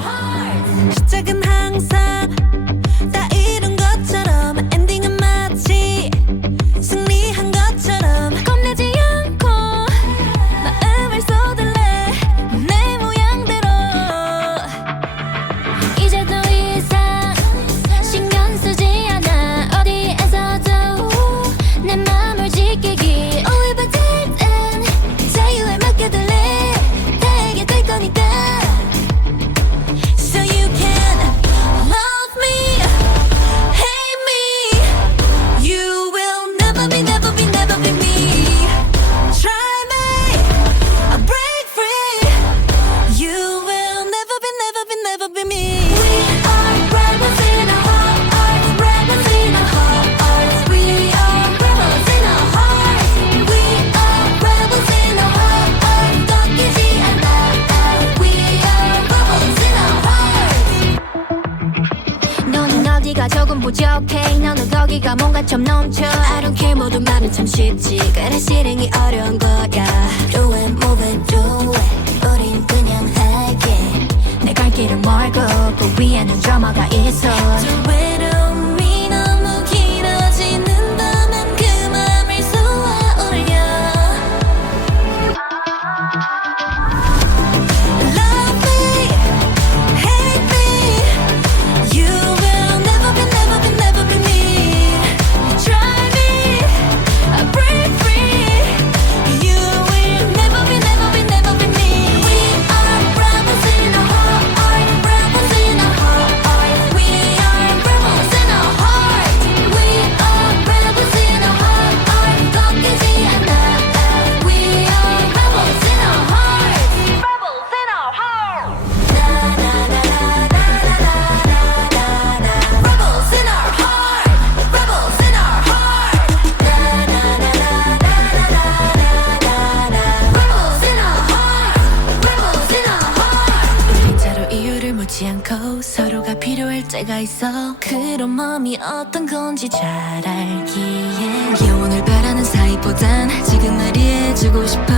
hearts. 뭔가 조금 부족해. 너는 거기가 뭔가 좀 넘쳐. I don't care. 모두 말은 참 쉽지. 그래 실행이 어려운 거야. Do it move it do it. 우린 그냥 할게. 내 갈 길은 멀고 그 위에는 드라마가 있어. 위로가 필요할 때가 있어. 그런 마음이 어떤 건지 잘 알기에. 영혼을 바라는 사이보단 지금 날 이해해주고 싶어.